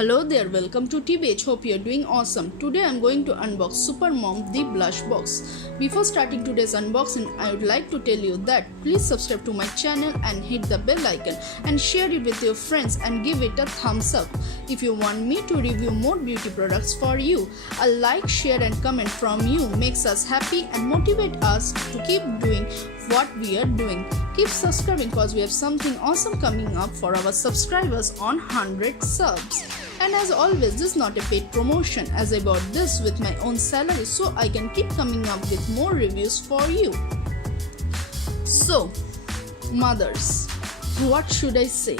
Hello there, welcome to TBH. Hope you're doing awesome. Today I'm going to unbox Super Mom the blush box. Before starting today's unboxing, I would like to tell you that please subscribe to my channel and hit the bell icon and share it with your friends and give it a thumbs up. If you want me to review more beauty products for you, a like, share and comment from you makes us happy and motivate us to keep doing what we are doing. Keep subscribing because we have something awesome coming up for our subscribers on 100 subs. And as always, this is not a paid promotion as I bought this with my own salary so I can keep coming up with more reviews for you. So, mothers, what should I say?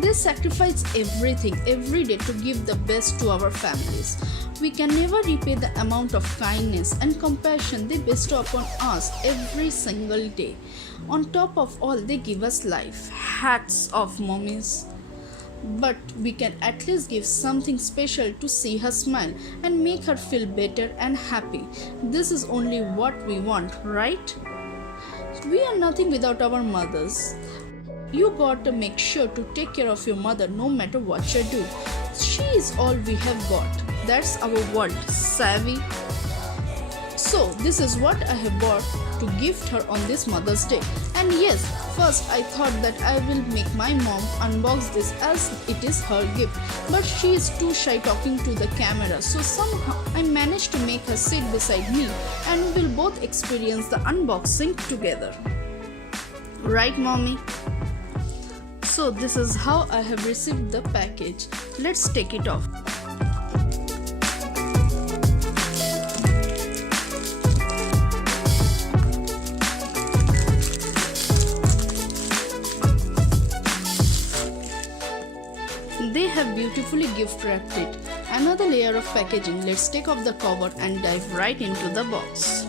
They sacrifice everything every day to give the best to our families. We can never repay the amount of kindness and compassion they bestow upon us every single day. On top of all, they give us life. Hats off, mommies. But we can at least give something special to see her smile and make her feel better and happy. This is only what we want, right? We are nothing without our mothers. You gotta make sure to take care of your mother no matter what you do. She is all we have got. That's our world, savvy? So this is what I have bought to gift her on this Mother's Day. And yes, first I thought that I will make my mom unbox this as it is her gift. But she is too shy talking to the camera, so somehow I managed to make her sit beside me and we'll both experience the unboxing together. Right, mommy? So this is how I have received the package. Let's take it off. They have beautifully gift wrapped it. Another layer of packaging. Let's take off the cover and dive right into the box.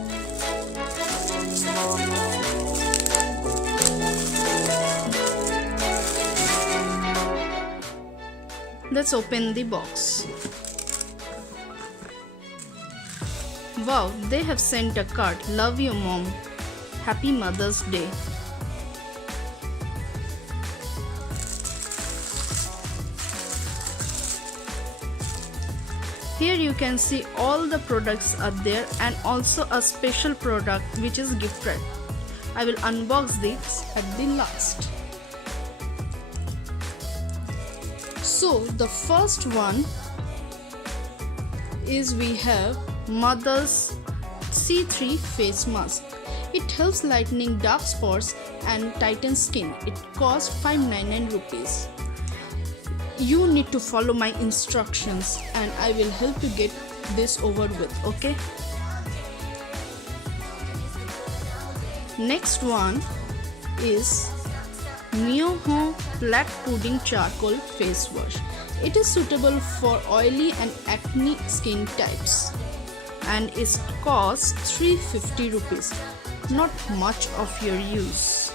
Let's open the box. Wow, they have sent a card. Love you, mom. Happy Mother's Day. Here you can see all the products are there and also a special product which is gift wrapped. I will unbox this at the last. So the first one is we have Mother's C3 face mask. It helps lightening dark spots and tighten skin. It costs 599 rupees. You need to follow my instructions and I will help you get this over with, okay? Next one is Mioho Black Pudding Charcoal Face Wash. It is suitable for oily and acne skin types and it costs 350 rupees. Not much of your use.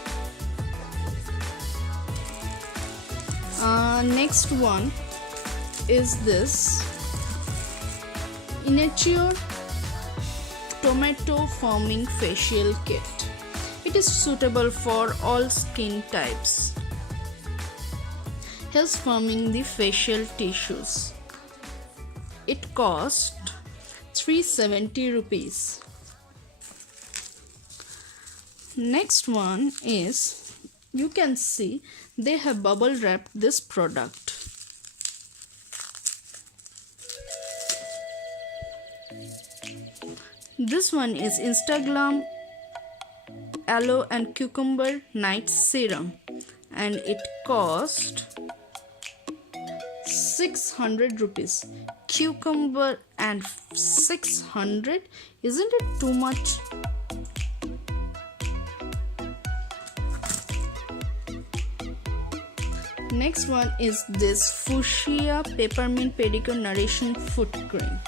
Next one is this Inature Tomato Firming Facial Kit. It is suitable for all skin types. Helps firming the facial tissues. It cost 370 rupees. Next one is, you can see they have bubble wrapped this product. This one is Instagram Aloe and Cucumber Night Serum and it cost 600 rupees. Cucumber and 600, isn't it too much? Next one is this Fuchsia Peppermint Pedicure Nourishing Foot Cream,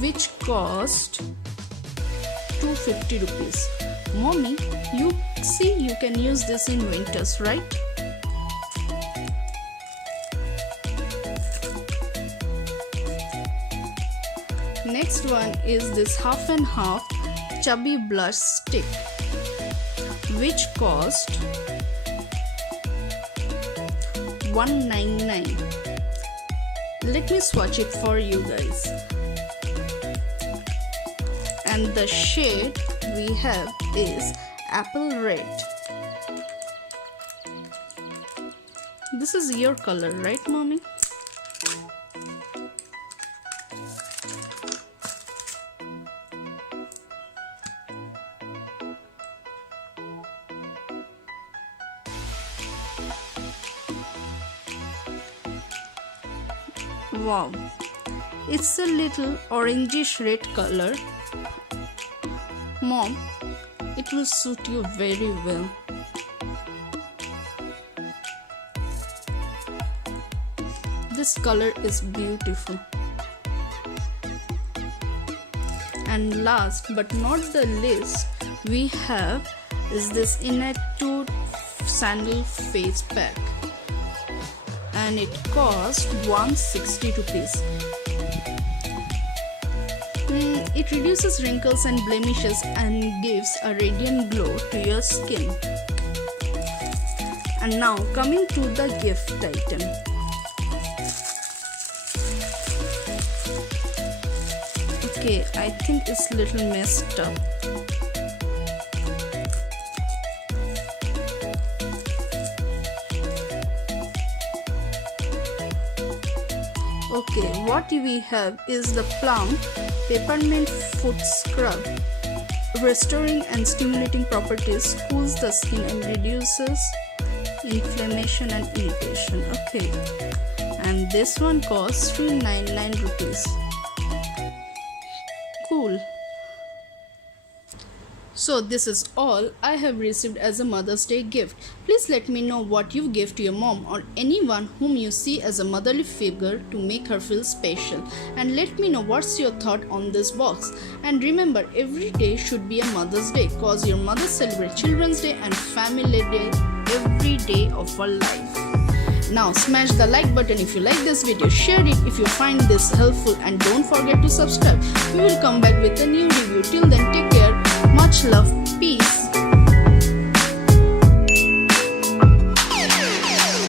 which cost 250 rupees. Mommy, you see you can use this in winters, right? Next one is this half and half chubby blush stick, which cost 199. Let me swatch it for you guys. And the shade we have is apple red. This is your color, right, mommy? Wow, it's a little orangish red color. Mom, it will suit you very well. This color is beautiful. And last but not the least, we have is this Inatude Sandal Face Pack. And it cost 160 rupees. It reduces wrinkles and blemishes and gives a radiant glow to your skin. And now coming to the gift item. Okay, I think it's a little messed up. Okay, what we have is the Plum Peppermint Foot Scrub. Restoring and stimulating properties, cools the skin and reduces inflammation and irritation. Okay, and this one costs 399 rupees. Cool. So this is all I have received as a Mother's Day gift. Please let me know what you give to your mom or anyone whom you see as a motherly figure to make her feel special. And let me know what's your thought on this box. And remember, every day should be a Mother's Day cause your mother celebrates Children's Day and Family Day every day of her life. Now smash the like button if you like this video, share it if you find this helpful, and don't forget to subscribe. We will come back with a new review. Till then, take care. Much love. Peace.